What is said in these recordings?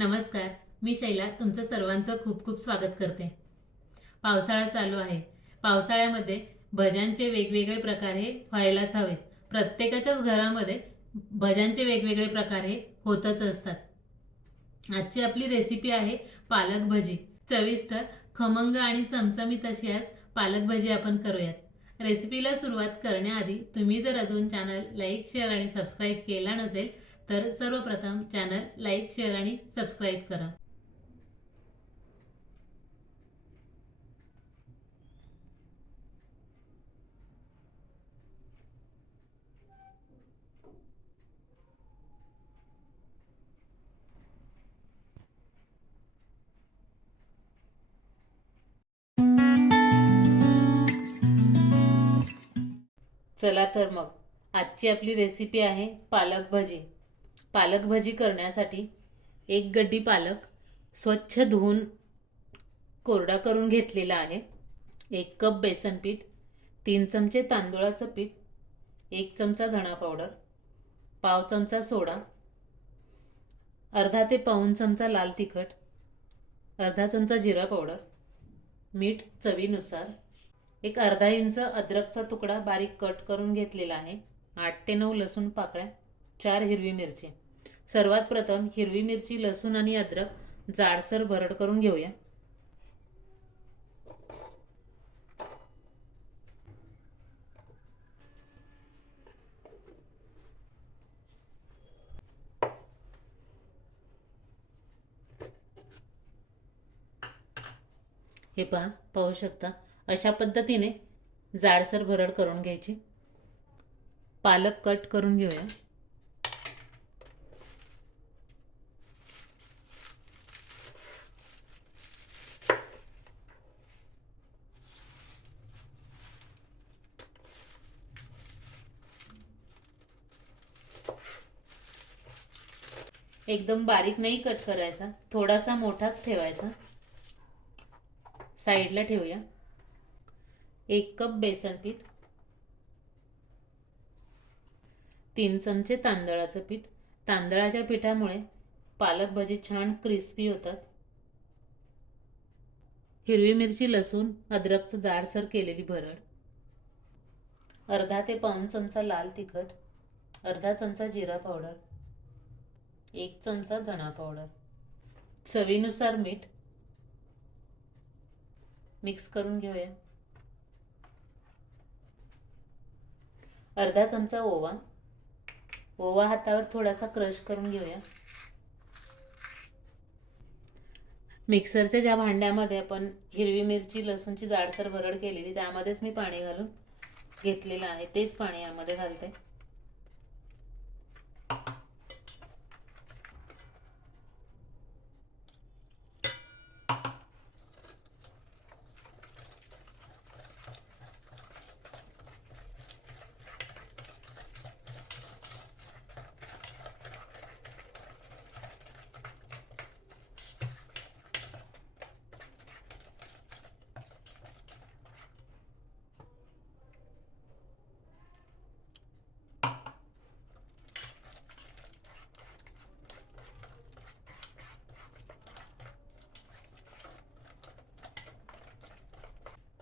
नमस्कार मी शैला तुमचं सर्वांचं खूप खूप स्वागत करते. पावसाळा चालू आहे. पावसाळ्यामध्ये भज्यांचे वेगवेगळे प्रकार हे व्हायलाच हवेत. प्रत्येकाच्याच घरामध्ये भज्यांचे वेगवेगळे प्रकार हे होतच असतात. आजची आपली रेसिपी आहे पालक भजी. चविष्ट खमंग आणि चमचमीत अशी आज पालक भजी आपण करूयात. रेसिपीला सुरुवात करण्याआधी तुम्ही जर अजून चॅनल लाईक शेअर आणि सबस्क्राईब केला नसेल तर सर्वप्रथम चॅनल लाईक शेअर आणि सबस्क्राईब करा. चला तर मग. आजची आपली रेसिपी आहे पालक भजी. पालक भजी करण्यासाठी एक गड्डी पालक स्वच्छ धुवून कोरडा करून घेतलेला आहे. एक कप बेसन पीठ तीन चमचे तांदूळाचं पीठ एक चमचा धणा पावडर पाव चमचा सोडा अर्धा ते पाऊण चमचा लाल तिखट अर्धा चमचा जिरा पावडर मीठ चवीनुसार एक अर्धा इंच अद्रकचा तुकडा बारीक कट करून घेतलेला आहे. आठ ते नऊ लसूण पाकळ्या चार हिरवी मिरची. सर्वात प्रथम हिरवी मिरची लसूण आणि अद्रक जाडसर भरड करून घेऊया. हे पहा पाहू शकता अशा पद्धतीने जाडसर भरड करून घ्यायची. पालक कट करून घेऊया. एकदम बारीक नाही कट करायचा थोडासा मोठाच ठेवायचा. साईडला ठेवूया. एक कप बेसन पीठ. तीन चमचे तांदळाचं पीठ. तांदळाच्या पिठामुळे पालक भाजी छान क्रिस्पी होतात. हिरवी मिरची लसूण अद्रकचं जाडसर केलेली भरड. अर्धा ते पाऊण चमचा लाल तिखट. अर्धा चमचा जिरा पावडर. एक चमचा धणा पावडर चवीनुसार मीठ मिक्स करून घेऊया. अर्धा चमचा ओवा. ओवा हातावर थोडासा क्रश करून घेऊया. मिक्सरच्या ज्या भांड्यामध्ये आपण हिरवी मिरची लसूणची जाडसर भरड केलेली त्यामध्येच मी पाणी घालून घेतलेलं आहे. तेच पाणी यामध्ये घालते.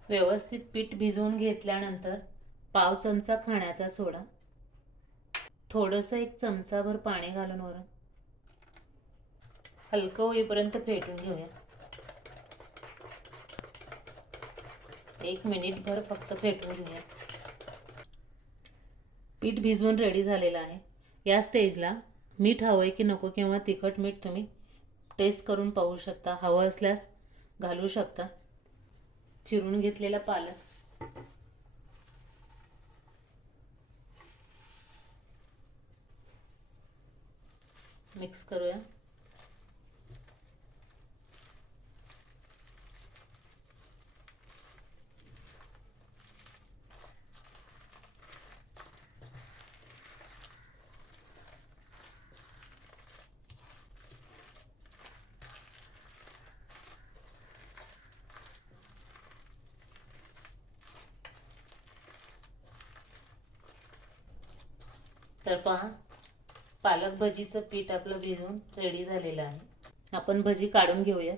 व्यवस्थित पीठ भिजवून घेतल्यानंतर पाव चमचा खाण्याचा सोडा. थोडंसं एक चमचाभर पाणी घालून वरून हलकं होईपर्यंत फेटून घेऊया. एक मिनिटभर फक्त फेटून घेऊया. पीठ भिजवून रेडी झालेलं आहे. या स्टेजला मीठ हवं आहे की नको किंवा तिखट मीठ तुम्ही टेस्ट करून पाहू शकता. हवं असल्यास घालू शकता. चिरून घेतलेला पालक. मिक्स करूया. तर पहा पालक भजीचं पीठ आपलं भिजून रेडी झालेलं आहे. आपण भजी काढून घेऊयात.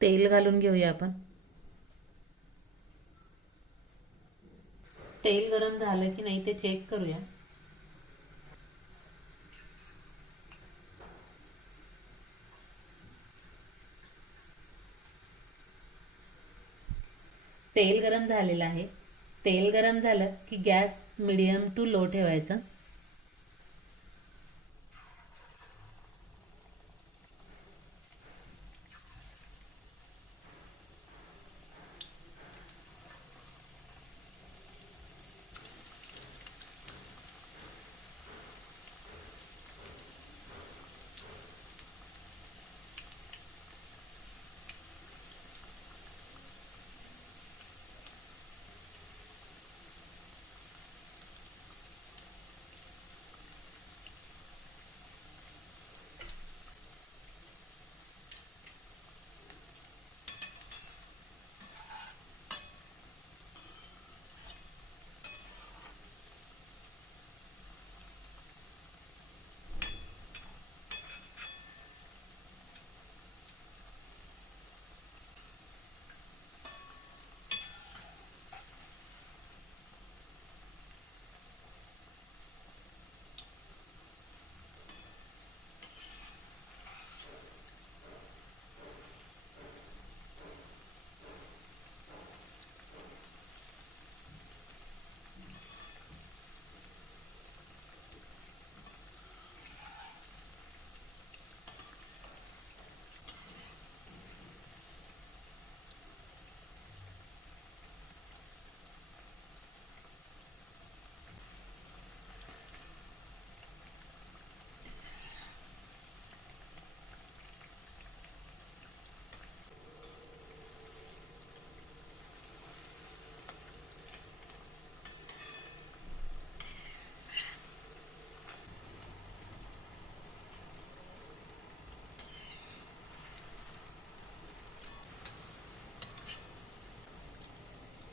तेल घालून घेऊया आपण. तेल गरम झालं की नाही ते चेक करूया. तेल गरम झालेलं आहे. तेल गरम झालं की गॅस मिडियम टू लो ठेवायचं.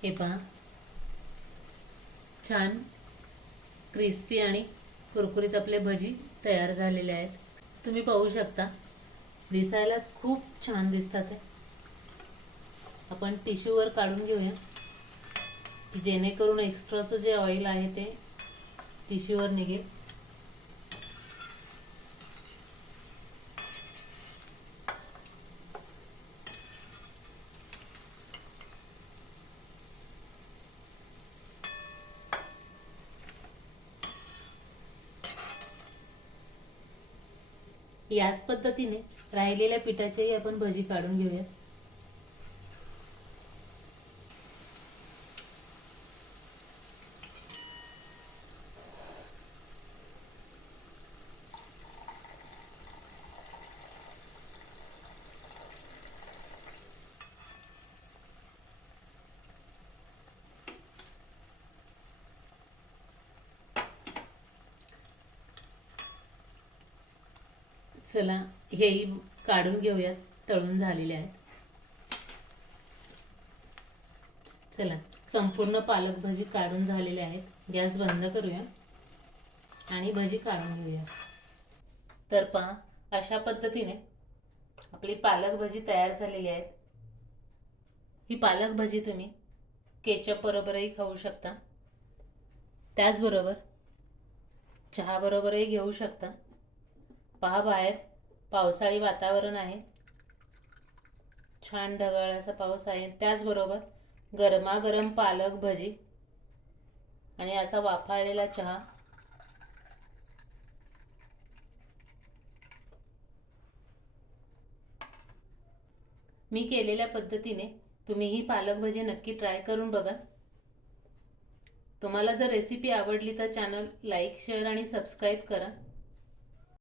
हे पहा. छान क्रिस्पी आणि कुरकुरीत आपले भजी तयार झालेले आहेत. तुम्ही पाहू शकता. दिसायलाच खूप छान दिसतात आपण टिश्यूवर काढून घेऊया. की जेणेकरून एक्स्ट्राचं जे ऑइल आहे ते टिश्यूवर निघेल. याच पद्धतीने राहिलेल्या पिठाचेही आपण भजी काढून घेऊयात. चला हेही काढून घेऊयात. तळून झालेले आहेत. चला संपूर्ण पालक भजी काढून झालेले आहेत. गॅस बंद करूया आणि भजी काढून घेऊया. तर पहा अशा पद्धतीने आपली पालक भजी तयार झालेली आहेत. ही पालक भजी तुम्ही केचप बरोबरही खाऊ शकता. त्याचबरोबर चहाबरोबरही घेऊ शकता. पहा बाहेर पावसाळी वातावरण आहे. छान ढगाळ असा पाऊस आहे. त्याचबरोबर गरमागरम पालक भजी आणि असा वाफाळलेला चहा. मी केलेल्या पद्धतीने तुम्ही ही पालक भजी नक्की ट्राय करून बघा. तुम्हाला जर रेसिपी आवडली तर चॅनल लाईक शेअर आणि सबस्क्राईब करा.